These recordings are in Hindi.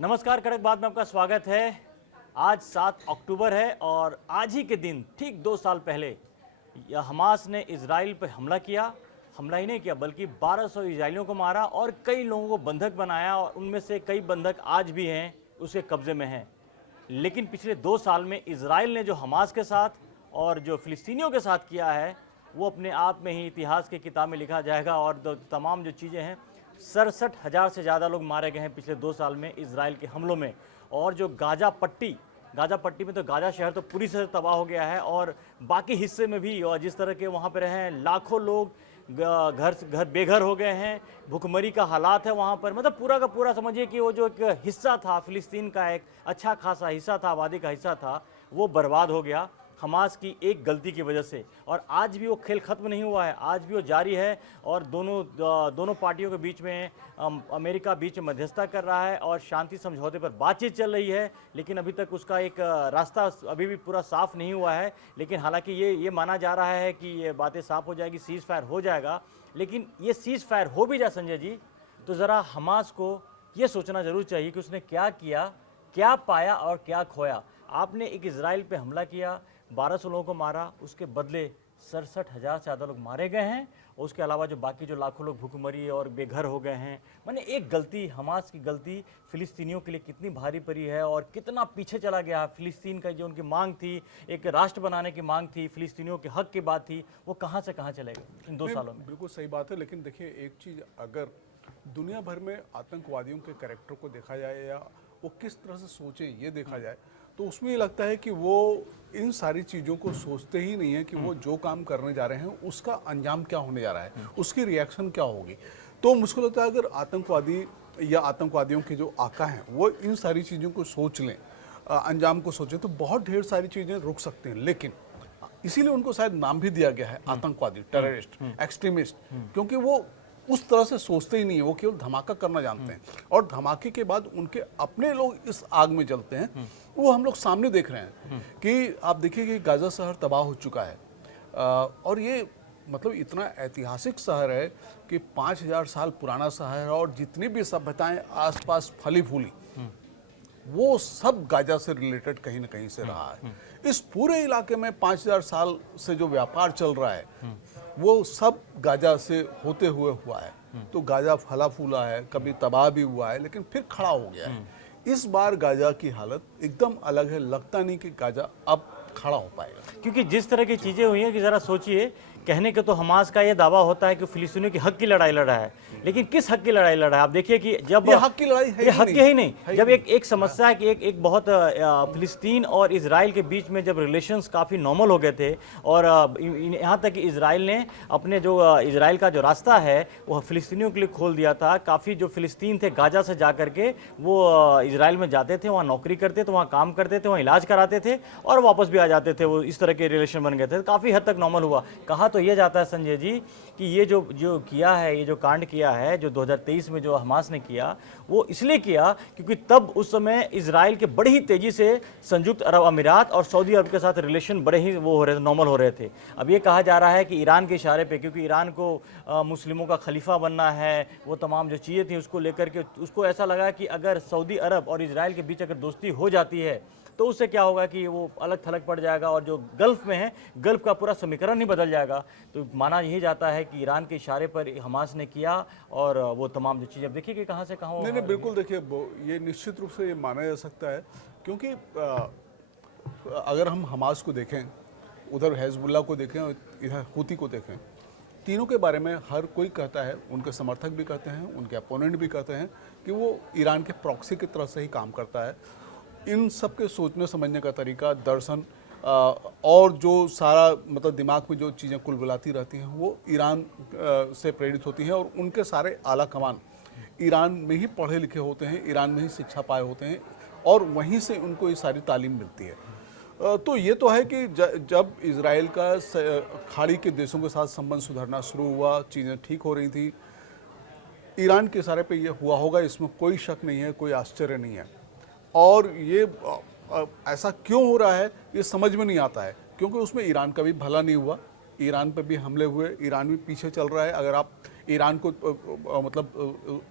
नमस्कार, कड़क बात में आपका स्वागत है। आज 7 अक्टूबर है और आज ही के दिन ठीक 2 साल पहले हमास ने इजराइल पर हमला किया। हमला ही नहीं किया बल्कि 1200 इजरायलियों को मारा और कई लोगों को बंधक बनाया और उनमें से कई बंधक आज भी हैं, उसके कब्जे में हैं। लेकिन पिछले 2 साल में इजराइल ने जो हमास के साथ और जो फ़िलिस्तीनियों के साथ किया है वो अपने आप में ही इतिहास की किताब में लिखा जाएगा। और तमाम जो चीज़ें हैं, 67,000 से ज़्यादा लोग मारे गए हैं पिछले 2 साल में इजराइल के हमलों में। और जो गाज़ा पट्टी में तो गाज़ा शहर तो पूरी तरह तबाह हो गया है और बाकी हिस्से में भी, और जिस तरह के वहाँ पर हैं लाखों लोग घर बेघर हो गए हैं, भुखमरी का हालात है वहाँ पर। मतलब पूरा का पूरा समझिए कि वो जो एक हिस्सा था फ़िलिस्तीन का, एक अच्छा खासा हिस्सा था, आबादी का हिस्सा था, वो बर्बाद हो गया हमास की एक गलती की वजह से। और आज भी वो खेल ख़त्म नहीं हुआ है, आज भी वो जारी है। और दोनों पार्टियों के बीच में अमेरिका बीच में मध्यस्थता कर रहा है और शांति समझौते पर बातचीत चल रही है। लेकिन अभी तक उसका एक रास्ता अभी भी पूरा साफ़ नहीं हुआ है। लेकिन हालांकि ये माना जा रहा है कि ये बातें साफ़ हो जाएगी, सीज़ फायर हो जाएगा। लेकिन ये सीज़ फायर हो भी जाए संजय जी, तो ज़रा हमास को ये सोचना ज़रूर चाहिए कि उसने क्या किया, क्या पाया और क्या खोया। आपने एक इजराइल पे हमला किया, 1200 लोगों को मारा, उसके बदले 67,000 से ज़्यादा लोग मारे गए हैं। और उसके अलावा जो बाकी जो लाखों लोग भूखमरी और बेघर हो गए हैं। माने एक गलती, हमास की गलती फ़िलिस्तीनियों के लिए कितनी भारी पड़ी है और कितना पीछे चला गया। फ़िलिस्तीन का जो उनकी मांग थी, एक राष्ट्र बनाने की मांग थी, फ़िलिस्तीनियों के हक की बात थी, वो कहाँ से कहाँ चले गए इन 2 सालों में। बिल्कुल सही बात है। लेकिन देखिए, एक चीज़, अगर दुनिया भर में आतंकवादियों के कैरेक्टर को देखा जाए या वो किस तरह से सोचें ये देखा जाए, तो उसमें ये लगता है कि वो इन सारी चीज़ों को सोचते ही नहीं है कि वो जो काम करने जा रहे हैं उसका अंजाम क्या होने जा रहा है, उसकी रिएक्शन क्या होगी। तो मुझको लगता है अगर आतंकवादी या आतंकवादियों के जो आका हैं वो इन सारी चीज़ों को सोच लें, अंजाम को सोचें, तो बहुत ढेर सारी चीज़ें रुक सकती हैं। लेकिन इसीलिए उनको शायद नाम भी दिया गया है आतंकवादी, टेररिस्ट, एक्सट्रीमिस्ट, क्योंकि वो उस तरह से सोचते ही नहीं है, वो केवल धमाका करना जानते हैं। और धमाके के बाद उनके अपने लोग इस आग में जलते हैं, वो हम लोग सामने देख रहे हैं कि आप देखिए कि गाज़ा शहर तबाह हो चुका है। और ये मतलब इतना ऐतिहासिक शहर है कि 5,000 साल पुराना शहर है और जितनी भी सभ्यताएं आसपास फली फूली वो सब गाजा से रिलेटेड कहीं ना कहीं से रहा है। इस पूरे इलाके में 5,000 साल से जो व्यापार चल रहा है वो सब गाजा से होते हुए हुआ है। तो गाजा फला फूला है, कभी तबाह भी हुआ है, लेकिन फिर खड़ा हो गया है। इस बार गाजा की हालत एकदम अलग है। लगता नहीं कि गाजा अब खड़ा हो पाएगा, क्योंकि जिस तरह की चीज़ें हुई हैं कि ज़रा सोचिए, कहने के तो हमास का ये दावा होता है कि फ़िलिस्तीनियों के हक की लड़ाई लड़ा है, लेकिन किस हक की लड़ाई लड़ा है? आप देखिए कि जब ये हक की लड़ाई है, ये हक ही नहीं, है जब एक समस्या है कि एक बहुत फ़िलिस्तीन और इजराइल के बीच में जब रिलेशंस काफ़ी नॉर्मल हो गए थे और यहाँ तक कि इजराइल ने अपने जो इजराइल का जो रास्ता है वो फ़िलिस्तीनियों के लिए खोल दिया था। काफ़ी जो फ़िलिस्तीन थे गाजा से जा करके वो इजराइल में जाते थे, वहाँ नौकरी करते थे, वहाँ काम करते थे, वहाँ इलाज कराते थे और वापस भी आ जाते थे। वो इस तरह के रिलेशन बन गए थे, काफ़ी हद तक नॉर्मल हुआ। कहा तो ये जाता है संजय जी कि ये जो किया है, ये जो कांड किया है, जो 2023 में जो हमास ने किया, वो इसलिए किया क्योंकि तब उस समय इजराइल के बड़ी ही तेज़ी से संयुक्त अरब अमीरात और सऊदी अरब के साथ रिलेशन बड़े ही वो हो रहे थे, नॉर्मल हो रहे थे। अब ये कहा जा रहा है कि ईरान के इशारे पे, क्योंकि ईरान को मुस्लिमों का खलीफा बनना है, वो तमाम जो चीज़ें थी उसको लेकर के उसको ऐसा लगा कि अगर सऊदी अरब और इजराइल के बीच अगर दोस्ती हो जाती है तो उससे क्या होगा कि वो अलग थलग पड़ जाएगा और जो गल्फ़ में है, गल्फ़ का पूरा समीकरण ही बदल जाएगा। तो माना यही जाता है कि ईरान के इशारे पर हमास ने किया और वो तमाम जो चीज़ें, अब देखिए कि कहाँ से कहाँ। नहीं, बिल्कुल। देखिए, ये निश्चित रूप से ये माना जा सकता है, क्योंकि अगर हम हमास को देखें, उधर हिजबुल्लाह को देखें और इधर हूती को देखें, तीनों के बारे में हर कोई कहता है, उनके समर्थक भी कहते हैं, उनके अपोनेंट भी कहते हैं कि वो ईरान के प्रॉक्सी की तरह से ही काम करता है। इन सब के सोचने समझने का तरीका, दर्शन और जो सारा मतलब दिमाग में जो चीज़ें कुलबुलाती रहती हैं वो ईरान से प्रेरित होती हैं। और उनके सारे आला कमान ईरान में ही पढ़े लिखे होते हैं, ईरान में ही शिक्षा पाए होते हैं और वहीं से उनको ये सारी तालीम मिलती है। तो ये तो है कि जब इजराइल का खाड़ी के देशों के साथ संबंध सुधरना शुरू हुआ, चीज़ें ठीक हो रही थी, ईरान के इशारे पे ये हुआ होगा, इसमें कोई शक नहीं है, कोई आश्चर्य नहीं है। और ये ऐसा क्यों हो रहा है ये समझ में नहीं आता है, क्योंकि उसमें ईरान का भी भला नहीं हुआ, ईरान पे भी हमले हुए, ईरान भी पीछे चल रहा है। अगर आप ईरान को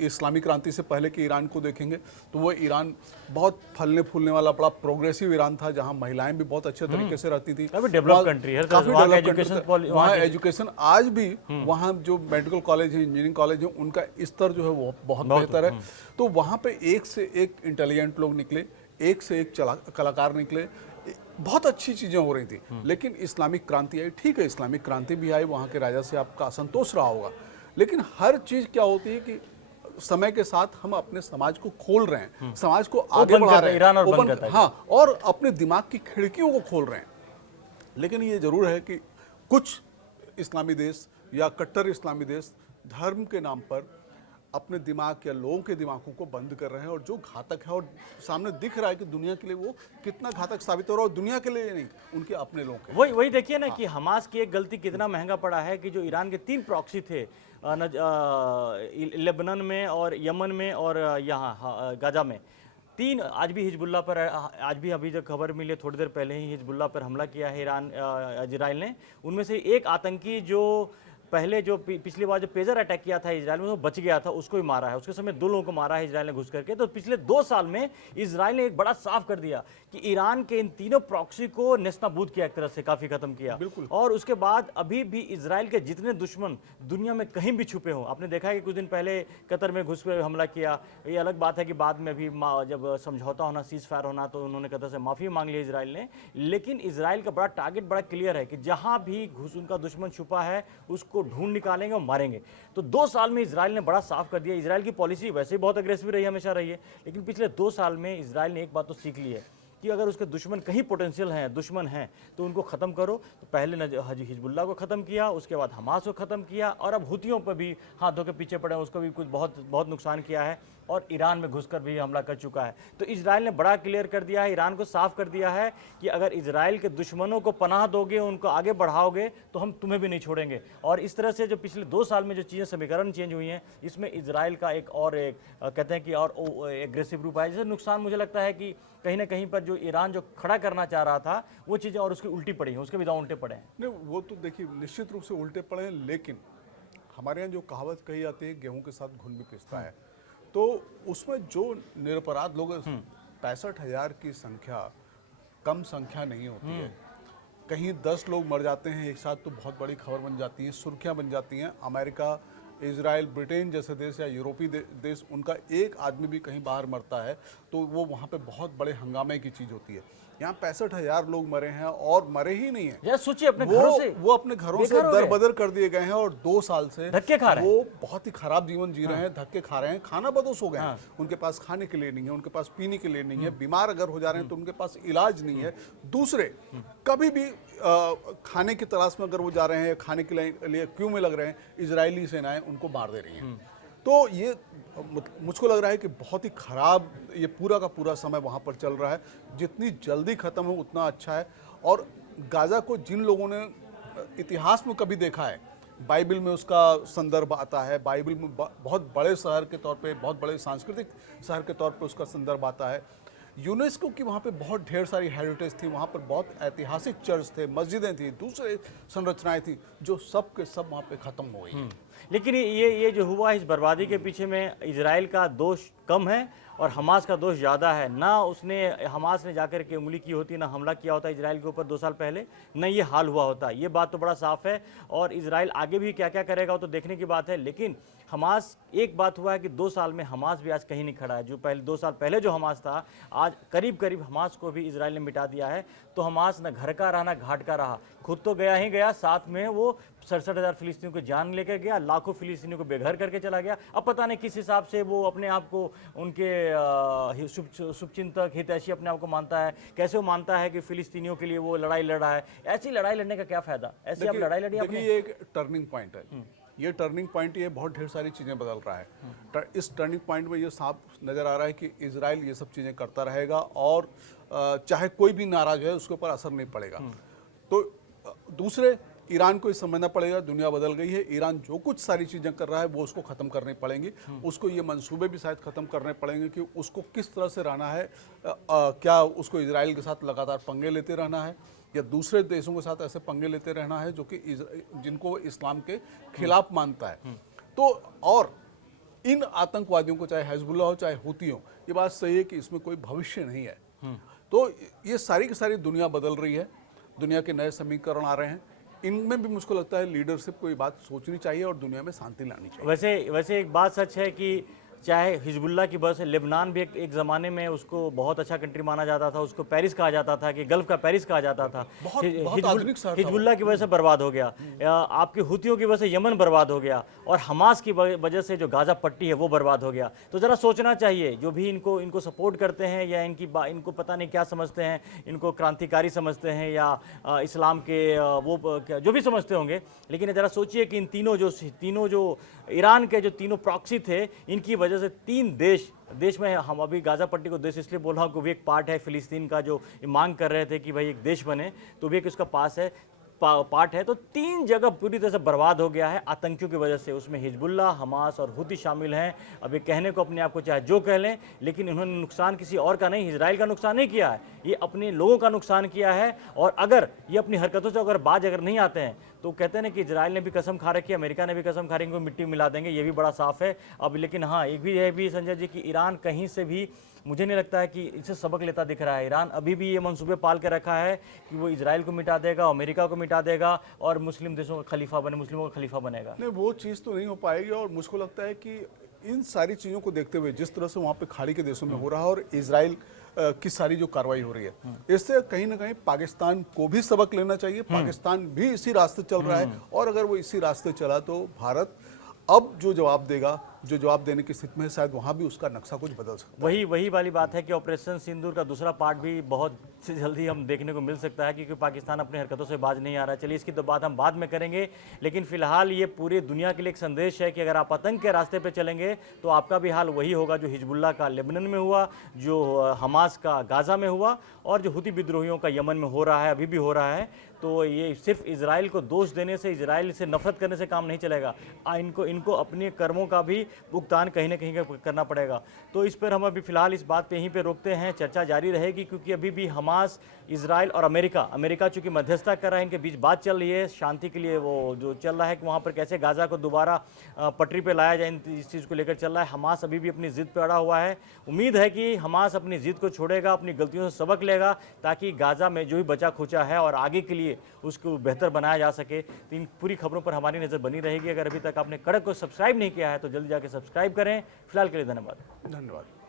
इस्लामी क्रांति से पहले के ईरान को देखेंगे तो वो ईरान बहुत फलने फूलने वाला बड़ा प्रोग्रेसिव ईरान था, जहाँ महिलाएं भी बहुत अच्छे तरीके से रहती थी। काफी डेवलप कंट्री है, काफी वहाँ का डेवलप एजुकेशन कंट्री, वहाँ एजुकेशन आज भी वहाँ जो मेडिकल कॉलेज है, इंजीनियरिंग कॉलेज है, उनका स्तर जो है वो बहुत बेहतर है। तो वहाँ पे एक से एक इंटेलिजेंट लोग निकले, एक से एक कलाकार निकले, बहुत अच्छी चीजें हो रही थी। लेकिन इस्लामिक क्रांति आई, ठीक है इस्लामिक क्रांति भी आई, वहाँ के राजा से आपका असंतोष रहा होगा, लेकिन हर चीज क्या होती है कि समय के साथ हम अपने समाज को खोल रहे हैं, समाज को आगे बढ़ा रहे हैं, ईरान और बंद करता है। हाँ, और अपने दिमाग की खिड़कियों को खोल रहे हैं। लेकिन ये जरूर है कि कुछ इस्लामी देश या कट्टर इस्लामी देश धर्म के नाम पर अपने दिमाग या लोगों के दिमागों को बंद कर रहे हैं, और जो घातक है, और सामने दिख रहा है कि दुनिया के लिए वो कितना घातक साबित हो रहा है, और दुनिया के लिए नहीं, उनके अपने लोगों के। वही देखिए ना कि हमास की एक गलती कितना महंगा पड़ा है कि जो ईरान के 3 प्रॉक्सी थे लेबनान में और यमन में और यहाँ गाजा में, 3 आज भी हिजबुल्लाह पर, आज भी अभी जो खबर मिली थोड़ी देर पहले ही हिजबुल्लाह पर हमला किया है इजराइल ने। उनमें से एक आतंकी जो पहले जो पिछली बार जो पेजर अटैक किया था इजराइल में, वो बच गया था, उसको ही मारा है। उसके समय 2 लोगों को मारा है इजराइल ने घुस करके। तो पिछले 2 साल में इजराइल ने एक बड़ा साफ कर दिया कि ईरान के इन तीनों प्रॉक्सी को नेस्तनाबूद किया, एक तरह से काफी खत्म किया। और उसके बाद अभी भी इजराइल के जितने दुश्मन दुनिया में कहीं भी छुपे हों, आपने देखा है कि कुछ दिन पहले कतर में घुस कर हमला किया। ये अलग बात है कि बाद में भी जब समझौता होना, सीज फायर होना, तो उन्होंने कतर से माफी मांग ली इजराइल ने। लेकिन इजराइल का बड़ा टारगेट बड़ा क्लियर है कि जहां भी घुस उनका दुश्मन छुपा है उसको ढूंढ निकालेंगे और मारेंगे। तो 2 साल में इजराइल ने बड़ा साफ कर दिया। इजराइल की पॉलिसी वैसे ही बहुत अग्रेसिव रही, हमेशा रही है, लेकिन पिछले 2 साल में इजराइल ने एक बात तो सीख ली है कि अगर उसके दुश्मन कहीं पोटेंशियल हैं, दुश्मन हैं, तो उनको खत्म करो। तो पहले हिजबुल्लाह को खत्म किया, उसके बाद हमास को खत्म किया, और अब हुतियों पर भी हाथों के पीछे पड़े, उसको भी कुछ बहुत नुकसान किया है, और ईरान में घुसकर भी हमला कर चुका है। तो इजराइल ने बड़ा क्लियर कर दिया है, ईरान को साफ कर दिया है कि अगर इजराइल के दुश्मनों को पनाह दोगे, उनको आगे बढ़ाओगे, तो हम तुम्हें भी नहीं छोड़ेंगे। और इस तरह से जो पिछले 2 साल में जो चीज़ें समीकरण चेंज हुई हैं, इसमें इजराइल का एक कहते हैं कि और एग्रेसिव रूप है। जैसे नुकसान मुझे लगता है कि कहीं ना कहीं पर जो ईरान जो खड़ा करना चाह रहा था, वो चीज़ें और उसकी उल्टी पड़ी हैं, उसके भी दांव उल्टे पड़े हैं। नहीं, वो तो देखिए निश्चित रूप से उल्टे पड़े हैं, लेकिन हमारे यहाँ जो कहावत कही जाती है, गेहूं के साथ घुन भी पिसता है, तो उसमें जो निरपराध लोग, 65,000 की संख्या कम संख्या नहीं होती है। कहीं 10 लोग मर जाते हैं एक साथ तो बहुत बड़ी खबर बन जाती है, सुर्खियां बन जाती हैं। अमेरिका, इजराइल, ब्रिटेन जैसे देश या यूरोपीय देश, उनका एक आदमी भी कहीं बाहर मरता है तो वो वहाँ पे बहुत बड़े हंगामे की चीज़ होती है। यहाँ 65,000 लोग मरे हैं, और मरे ही नहीं है, यार सोचिए अपने घरों से, वो अपने घरों से दरबदर कर दिए गए हैं, और 2 साल से धक्के खा रहे हैं, वो बहुत ही खराब जीवन जी रहे हैं, धक्के खा रहे हैं, खाना बदोश हो गए हैं। उनके पास खाने के लिए नहीं है, उनके पास पीने के लिए नहीं है, बीमार अगर हो जा रहे हैं तो उनके पास इलाज नहीं है। दूसरे कभी भी खाने की तलाश में अगर वो जा रहे हैं, खाने के लिए क्यों में लग रहे हैं, इजरायली सेनाएं उनको मार दे रही हैं। तो ये मुझको लग रहा है कि बहुत ही खराब ये पूरा का पूरा समय वहाँ पर चल रहा है। जितनी जल्दी ख़त्म हो उतना अच्छा है। और गाज़ा को जिन लोगों ने इतिहास में कभी देखा है, बाइबल में उसका संदर्भ आता है, बाइबल में बहुत बड़े शहर के तौर पे, बहुत बड़े सांस्कृतिक शहर के तौर पे उसका संदर्भ आता है। यूनेस्को की वहाँ पे बहुत ढेर सारी हेरिटेज थी, वहाँ पर बहुत ऐतिहासिक चर्च थे, मस्जिदें थी, दूसरे संरचनाएं थी, जो सब के सब वहाँ पे ख़त्म हो गई। लेकिन ये जो हुआ, इस बर्बादी के पीछे में इजराइल का दोष कम है और हमास का दोष ज़्यादा है। ना हमास ने जाकर के उंगली की होती, ना हमला किया होता इजराइल के ऊपर 2 साल पहले, न ये हाल हुआ होता। ये बात तो बड़ा साफ है। और इजराइल आगे भी क्या क्या करेगा वो तो देखने की बात है। लेकिन हमास, एक बात हुआ है कि 2 साल में हमास भी आज कहीं नहीं खड़ा है। जो पहले 2 साल पहले जो हमास था, आज करीब करीब हमास को भी इजराइल ने मिटा दिया है। तो हमास न घर का रहा ना घाट का रहा, खुद तो गया ही गया, साथ में वो 67,000 फिलिस्तीनियों को जान लेकर गया, लाखों फिलिस्तीनियों को बेघर करके चला गया। अब पता नहीं किस हिसाब से वो अपने आप को उनके शुभचिंतक, हितैषी अपने आप को मानता है। कैसे वो मानता है कि फिलिस्तीनियों के लिए वो लड़ाई लड़ रहा है। ऐसी लड़ाई लड़ने का क्या फायदा? ऐसी आप लड़ाई लड़िए अपने। ये एक टर्निंग पॉइंट है, ये टर्निंग पॉइंट, ये बहुत ढेर सारी चीज़ें बदल रहा है। इस टर्निंग पॉइंट में ये साफ नज़र आ रहा है कि इजराइल ये सब चीज़ें करता रहेगा, और चाहे कोई भी नाराज है उसके ऊपर असर नहीं पड़ेगा। तो दूसरे ईरान को इस समझना पड़ेगा, दुनिया बदल गई है, ईरान जो कुछ सारी चीज़ें कर रहा है वो उसको ख़त्म करनी पड़ेंगी। उसको ये मंसूबे भी शायद ख़त्म करने पड़ेंगे कि उसको किस तरह से रहना है। क्या उसको इजराइल के साथ लगातार पंगे लेते रहना है, या दूसरे देशों के साथ ऐसे पंगे लेते रहना है जो कि जिनको वो इस्लाम के खिलाफ मानता है। तो और इन आतंकवादियों को, चाहे हिजबुल्लाह हो चाहे हुती हो, ये बात सही है कि इसमें कोई भविष्य नहीं है। तो ये सारी की सारी दुनिया बदल रही है, दुनिया के नए समीकरण आ रहे हैं, इनमें भी मुझको लगता है लीडरशिप को ये बात सोचनी चाहिए और दुनिया में शांति लानी चाहिए। वैसे एक बात सच है कि चाहे हिजबुल्लाह की वजह से लेबनान भी एक ज़माने में उसको बहुत अच्छा कंट्री माना जाता था, उसको पेरिस कहा जाता था कि गल्फ का पेरिस कहा जाता था। बहुत आधुनिक शहर था वो। हिजबुल्लाह की वजह से बर्बाद हो गया, आपकी हुतियों की वजह से यमन बर्बाद हो गया, और हमास की वजह से जो गाजा पट्टी है वो बर्बाद हो गया। तो ज़रा सोचना चाहिए जो भी इनको सपोर्ट करते हैं या इनको पता नहीं क्या समझते हैं, इनको क्रांतिकारी समझते हैं या इस्लाम के जो भी समझते होंगे, लेकिन ज़रा सोचिए कि इन तीनों जो ईरान के जो तीनों प्रॉक्सी थे, इनकी वजह से 3 देश में, हम अभी गाजा पट्टी को देश इसलिए बोल रहा हूँ कि भी एक पार्ट है फिलिस्तीन का, जो मांग कर रहे थे कि भाई एक देश बने, तो भी एक उसका पास है पार्ट है। तो 3 जगह पूरी तरह से बर्बाद हो गया है आतंकियों की वजह से। उसमें हिजबुल्लाह, हमास और हुती शामिल हैं। अब ये कहने को अपने आप को चाहे जो कह लें, लेकिन इन्होंने नुकसान किसी और का नहीं, इजराइल का नुकसान नहीं किया है, ये अपने लोगों का नुकसान किया है। और अगर ये अपनी हरकतों से अगर नहीं आते हैं तो कहते हैं ना कि इजराइल ने भी कसम खा रखी है, अमेरिका ने भी कसम खा रही है, मिट्टी मिला देंगे, ये भी बड़ा साफ है अब। लेकिन हाँ, एक भी है भी संजय जी कि ईरान कहीं से भी मुझे नहीं लगता है कि इससे सबक लेता दिख रहा है। ईरान अभी भी ये मंसूबे पाल के रखा है कि वो इजराइल को मिटा देगा, अमेरिका को मिटा देगा और मुस्लिम देशों का खलीफा मुस्लिमों का खलीफा बनेगा। नहीं, वो चीज़ तो नहीं हो पाएगी। और मुझको लगता है कि इन सारी चीज़ों को देखते हुए जिस तरह से वहाँ पे खाड़ी के देशों में हो रहा है और इजराइल की सारी जो कार्रवाई हो रही है, इससे कहीं ना कहीं पाकिस्तान को भी सबक लेना चाहिए। पाकिस्तान भी इसी रास्ते चल रहा है, और अगर वो इसी रास्ते चला तो भारत अब जो जवाब देगा, जो जवाब देने की स्थिति में है, शायद वहाँ भी उसका नक्शा कुछ बदल सकता है। वही वाली बात है कि ऑपरेशन सिंदूर का दूसरा पार्ट भी बहुत जल्दी हम देखने को मिल सकता है, क्योंकि पाकिस्तान अपनी हरकतों से बाज नहीं आ रहा है। चलिए, इसकी तो बात हम बाद में करेंगे, लेकिन फिलहाल ये पूरी दुनिया के लिए एक संदेश है कि अगर आप आतंक के रास्ते पे चलेंगे तो आपका भी हाल वही होगा जो हिजबुल्लाह का लेबनान में हुआ, जो हमास का गाजा में हुआ, और जो हुती विद्रोहियों का यमन में हो रहा है, अभी भी हो रहा है। तो ये सिर्फ इजराइल को दोष देने से, इजराइल से नफरत करने से काम नहीं चलेगा। इनको अपने कर्मों का भी भुगतान कहीं ना कहीं करना पड़ेगा। तो इस पर हम अभी फिलहाल इस बात पे यहीं पे रोकते हैं, चर्चा जारी रहेगी, क्योंकि अभी भी हमास, इजराइल और अमेरिका चूंकि मध्यस्थता कर रहा है, इनके बीच बात चल रही है शांति के लिए। वो जो चल रहा है कि वहाँ पर कैसे गाजा को दोबारा पटरी पे लाया जाए, इस चीज़ को लेकर चल रहा है। हमास अभी भी अपनी जिद पर अड़ा हुआ है। उम्मीद है कि हमास अपनी जिद को छोड़ेगा, अपनी गलतियों से सबक लेगा, ताकि गाजा में जो भी बचा खुचा है और आगे के लिए उसको बेहतर बनाया जा सके। तो इन पूरी खबरों पर हमारी नज़र बनी रहेगी। अगर अभी तक आपने कड़क को सब्सक्राइब नहीं किया है तो जल्दी जाके सब्सक्राइब करें। फिलहाल के लिए धन्यवाद।